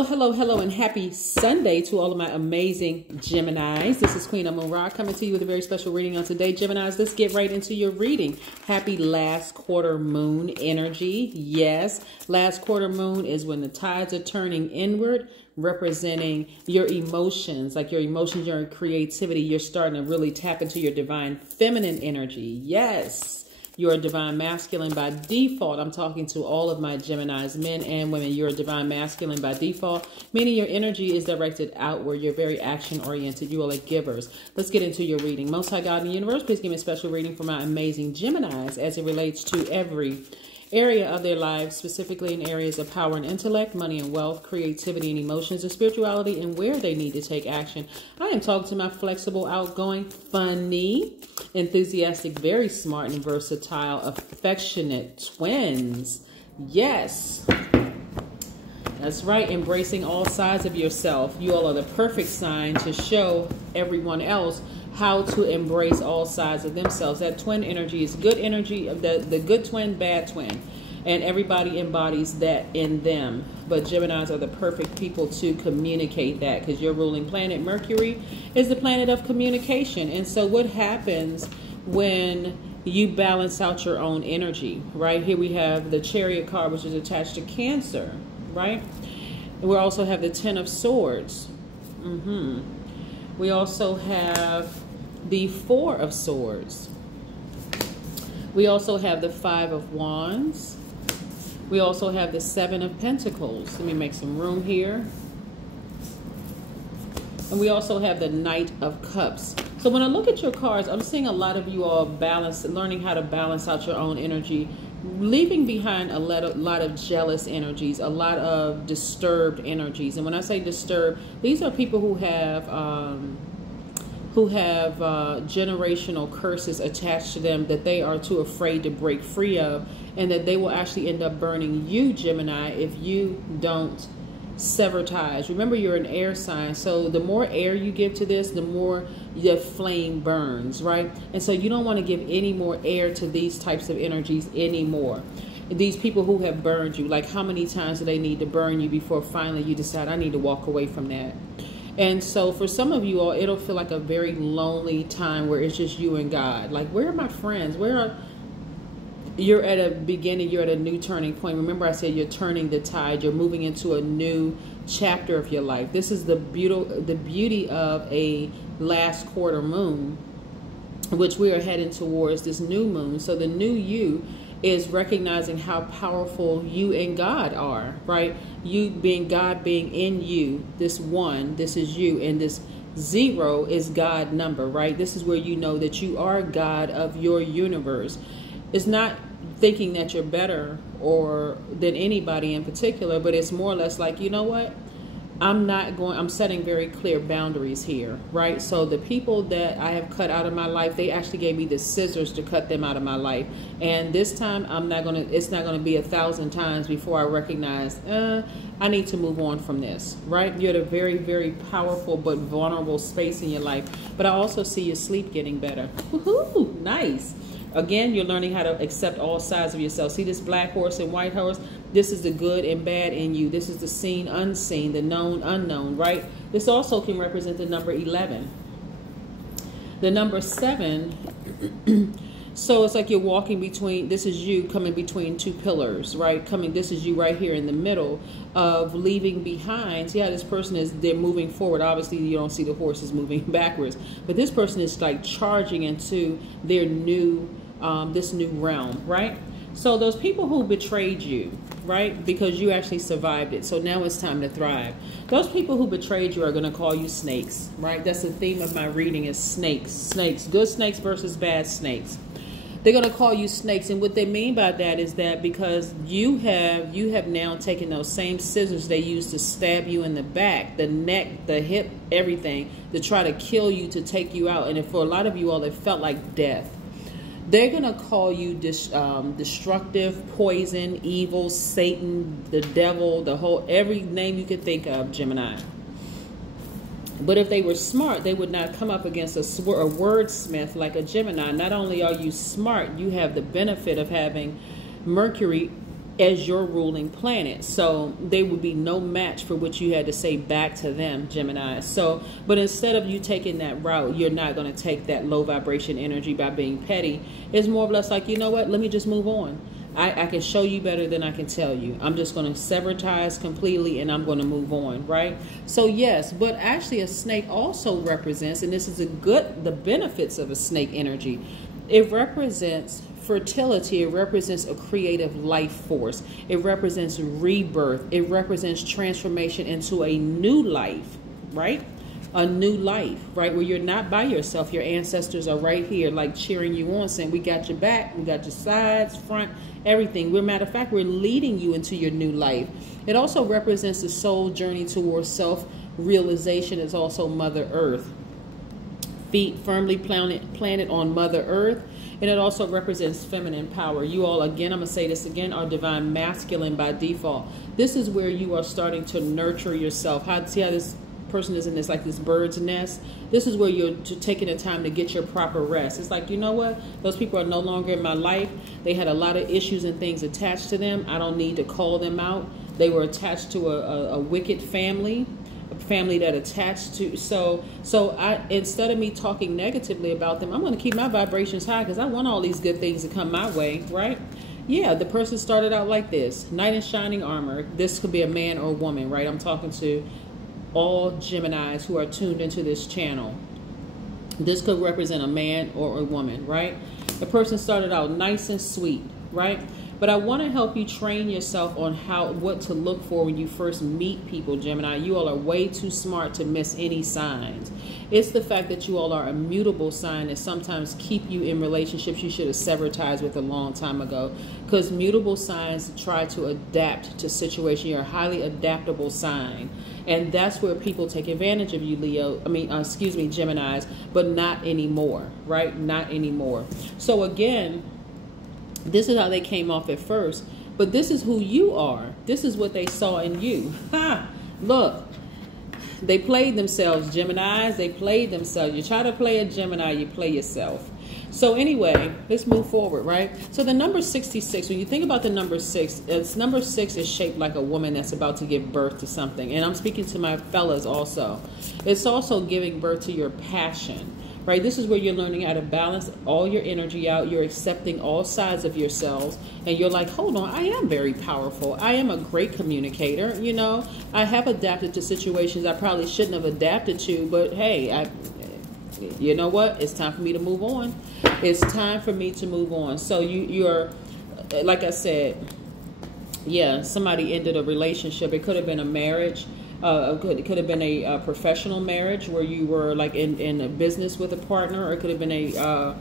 Hello, hello, and happy Sunday to all of my amazing Geminis. This is Queen Amun Ra coming to you with a very special reading on today. Geminis, let's get right into your reading. Happy last quarter moon energy. Yes, last quarter moon is when the tides are turning inward, representing your emotions, like your emotions, your creativity. You're starting to really tap into your divine feminine energy. Yes. You're a divine masculine by default. I'm talking to all of my Geminis, men and women. You're a divine masculine by default, meaning your energy is directed outward. You're very action-oriented. You are like givers. Let's get into your reading. Most High God in the universe, please give me a special reading for my amazing Geminis as it relates to every area of their lives, specifically in areas of power and intellect, money and wealth, creativity and emotions, and spirituality, and where they need to take action. I am talking to my flexible, outgoing, funny, enthusiastic, very smart and versatile, affectionate twins. Yes. That's right. Embracing all sides of yourself. You all are the perfect sign to show everyone else how to embrace all sides of themselves. That twin energy is good energy, the good twin, bad twin. And everybody embodies that in them. But Geminis are the perfect people to communicate that, because your ruling planet, Mercury, is the planet of communication. And so what happens when you balance out your own energy, right? Here we have the Chariot card, which is attached to Cancer, right? And we also have the Ten of Swords. We also have the Four of Swords. We also have the Five of Wands. We also have the Seven of Pentacles. Let me make some room here. And we also have the Knight of Cups. So when I look at your cards, I'm seeing a lot of you all learning how to balance out your own energy, leaving behind a lot of jealous energies, a lot of disturbed energies. And when I say disturbed, these are people who have generational curses attached to them that they are too afraid to break free of, and that they will actually end up burning you, Gemini, if you don't sever ties. Remember, you're an air sign, so the more air you give to this, the more the flame burns, right? And so you don't want to give any more air to these types of energies anymore. These people who have burned you, like how many times do they need to burn you before finally you decide, I need to walk away from that? And so for some of you all, it'll feel like a very lonely time where it's just you and God. Like, where are my friends? You're at a beginning, you're at a new turning point. Remember, I said you're turning the tide. You're moving into a new chapter of your life. This is the beauty of a last quarter moon, which we are heading towards this new moon. So the new you is recognizing how powerful you and God are, right? You being God, being in you. This one, this is you, and this zero is God number, right? This is where you know that you are God of your universe. It's not thinking that you're better or than anybody in particular, but it's more or less like, you know what? I'm setting very clear boundaries here, right? So the people that I have cut out of my life, they actually gave me the scissors to cut them out of my life. And this time it's not gonna be 1,000 times before I recognize, I need to move on from this, right? You're at a very, very powerful but vulnerable space in your life. But I also see your sleep getting better. Woohoo, nice. Again, you're learning how to accept all sides of yourself. See this black horse and white horse? This is the good and bad in you. This is the seen, unseen, the known, unknown, right? This also can represent the number 11. The number 7, so it's like you're walking between, this is you coming between two pillars, right? This is you right here in the middle of leaving behind. See how this person they're moving forward. Obviously, you don't see the horses moving backwards, but this person is like charging into their new, this new realm, right? So those people who betrayed you, right? Because you actually survived it. So now it's time to thrive. Those people who betrayed you are going to call you snakes, right? That's the theme of my reading is snakes. Snakes. Good snakes versus bad snakes. They're going to call you snakes. And what they mean by that is that because you have now taken those same scissors they used to stab you in the back, the neck, the hip, everything, to try to kill you, to take you out. And for a lot of you all, it felt like death. They're going to call you destructive, poison, evil, Satan, the devil, every name you could think of, Gemini. But if they were smart, they would not come up against a wordsmith like a Gemini. Not only are you smart, you have the benefit of having Mercury as your ruling planet. So they would be no match for what you had to say back to them, Gemini. So, but instead of you taking that route, you're not going to take that low vibration energy by being petty. It's more or less like, you know what, let me just move on. I can show you better than I can tell you. I'm just going to sever ties completely and I'm going to move on, right? So yes, but actually a snake also represents, and this is the benefits of a snake energy. It represents fertility. It represents a creative life force. It represents rebirth. It represents transformation into a new life, right? A new life, right? Where you're not by yourself. Your ancestors are right here, like cheering you on, saying, we got your back, we got your sides, front, everything. Matter of fact, we're leading you into your new life. It also represents the soul journey towards self-realization. It's also Mother Earth. Feet firmly planted on Mother Earth. And it also represents feminine power. You all, again, I'm going to say this again, are divine masculine by default. This is where you are starting to nurture yourself. See how this person is in this, like this bird's nest? This is where you're taking the time to get your proper rest. It's like, you know what? Those people are no longer in my life. They had a lot of issues and things attached to them. I don't need to call them out. They were attached to a wicked family. Family that attached to, so I, instead of me talking negatively about them, I'm going to keep my vibrations high because I want all these good things to come my way, right? Yeah, the person started out like this, knight in shining armor. This could be a man or a woman, right? I'm talking to all Geminis who are tuned into this channel. This could represent a man or a woman, right? The person started out nice and sweet, right? But I want to help you train yourself on what to look for when you first meet people, Gemini. You all are way too smart to miss any signs. It's the fact that you all are a mutable sign that sometimes keep you in relationships you should have severed ties with a long time ago. Because mutable signs try to adapt to situation. You're a highly adaptable sign. And that's where people take advantage of you, Geminis, but not anymore, right? Not anymore. So again, this is how they came off at first, but this is who you are. This is what they saw in you. Ha! Look, they played themselves, Geminis. They played themselves. You try to play a Gemini, you play yourself. So anyway, let's move forward, right? So the number 66, when you think about the number 6, number 6 is shaped like a woman that's about to give birth to something. And I'm speaking to my fellas also. It's also giving birth to your passion. Right, this is where you're learning how to balance all your energy out. You're accepting all sides of yourselves, and you're like, hold on, I am very powerful. I am a great communicator. You know, I have adapted to situations I probably shouldn't have adapted to, but hey, you know what? It's time for me to move on. It's time for me to move on. So you're, like I said, yeah, somebody ended a relationship. It could have been a marriage. It could have been a professional marriage where you were like in a business with a partner, or it could have been a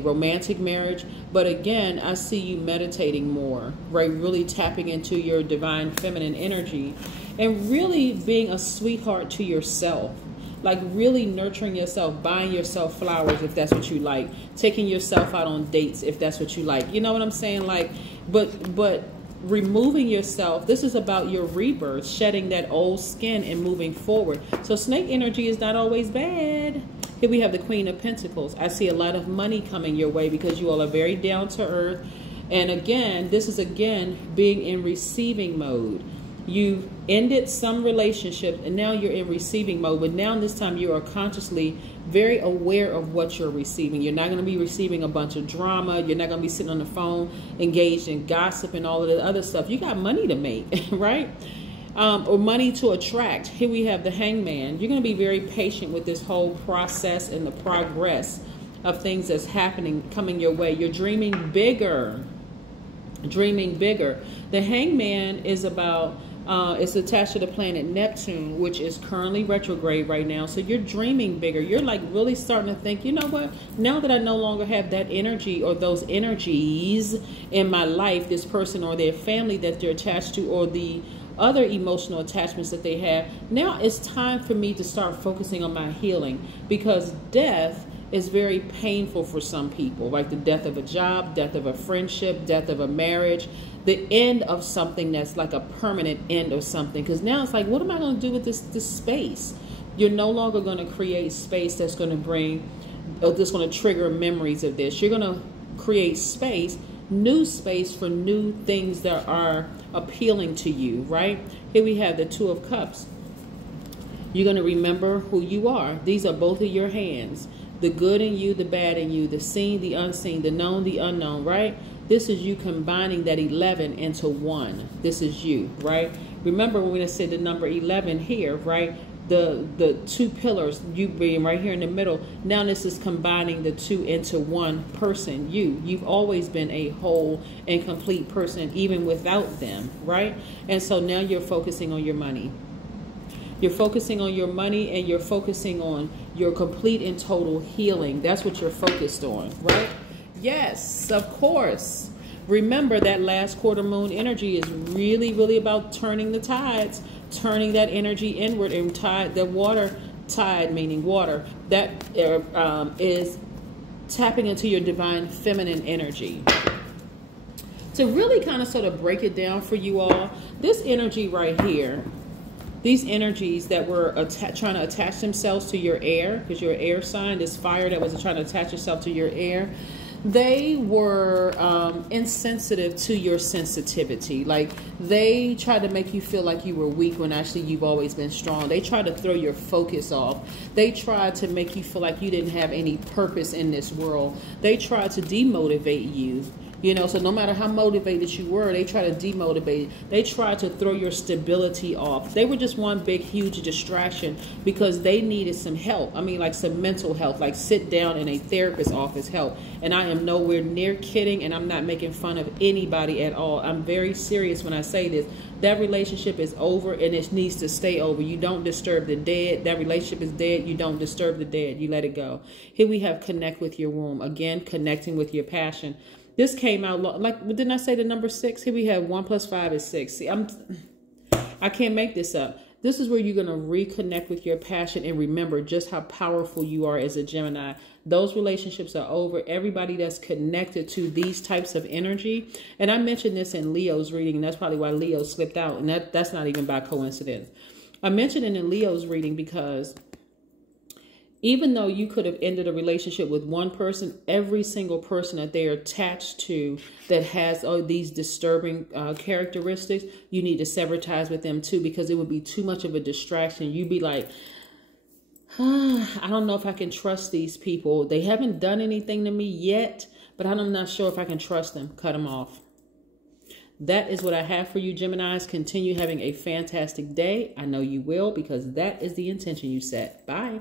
romantic marriage. But again, I see you meditating more, right? Really tapping into your divine feminine energy and really being a sweetheart to yourself. Like really nurturing yourself, buying yourself flowers if that's what you like, taking yourself out on dates if that's what you like. You know what I'm saying? Like, but removing yourself. This is about your rebirth, shedding that old skin and moving forward. So snake energy is not always bad. Here we have the Queen of Pentacles. I see a lot of money coming your way because you all are very down to earth. And again, this is again being in receiving mode. You ended some relationship and now you're in receiving mode, but now this time you are consciously very aware of what you're receiving. You're not going to be receiving a bunch of drama. You're not going to be sitting on the phone engaged in gossip and all of the other stuff. You got money to make, right? Or money to attract. Here we have the Hangman. You're going to be very patient with this whole process and the progress of things that's happening, coming your way. You're dreaming bigger. Dreaming bigger. The Hangman is about it's attached to the planet Neptune, which is currently retrograde right now. So you're dreaming bigger. You're like really starting to think, you know what? Now that I no longer have that energy or those energies in my life, this person or their family that they're attached to, or the other emotional attachments that they have, now it's time for me to start focusing on my healing, because death is very painful for some people, like the death of a job, death of a friendship, death of a marriage, the end of something that's like a permanent end of something. Because now it's like, what am I going to do with this space? You're no longer going to create space that's going to bring, or that's going to trigger memories of this. You're going to create space new space for new things that are appealing to you, right? Here we have the Two of Cups. You're going to remember who you are. These are both of your hands. The good in you, the bad in you, the seen, the unseen, the known, the unknown, right? This is you combining that 11 into one. This is you, right? Remember, we're going to say the number 11 here, right? The two pillars, you being right here in the middle. Now this is combining the two into one person, you. You've always been a whole and complete person, even without them, right? And so now you're focusing on your money. You're focusing on your money, and you're focusing on your complete and total healing. That's what you're focused on, right? Yes, of course. Remember that last quarter moon energy is really, really about turning the tides, turning that energy inward, and tide, the water tide, meaning water, that is tapping into your divine feminine energy. To really kind of sort of break it down for you all, this energy right here, these energies that were trying to attach themselves to your air, because you're an air sign, this fire that was trying to attach itself to your air, they were insensitive to your sensitivity. Like, they tried to make you feel like you were weak when actually you've always been strong. They tried to throw your focus off. They tried to make you feel like you didn't have any purpose in this world. They tried to demotivate you. You know, so no matter how motivated you were, they try to demotivate. They try to throw your stability off. They were just one big, huge distraction because they needed some help. I mean, like some mental health, like sit down in a therapist's office help. And I am nowhere near kidding, and I'm not making fun of anybody at all. I'm very serious when I say this. That relationship is over, and it needs to stay over. You don't disturb the dead. That relationship is dead. You don't disturb the dead. You let it go. Here we have connect with your womb. Again, connecting with your passion. This came out, like, didn't I say the number 6? Here we have 1 + 5 is 6. See, I can't make this up. This is where you're going to reconnect with your passion and remember just how powerful you are as a Gemini. Those relationships are over. Everybody that's connected to these types of energy. And I mentioned this in Leo's reading, and that's probably why Leo slipped out. And that's not even by coincidence. I mentioned it in Leo's reading because even though you could have ended a relationship with one person, every single person that they're attached to that has all these disturbing characteristics, you need to sever ties with them too, because it would be too much of a distraction. You'd be like, I don't know if I can trust these people. They haven't done anything to me yet, but I'm not sure if I can trust them. Cut them off. That is what I have for you, Geminis. Continue having a fantastic day. I know you will, because that is the intention you set. Bye.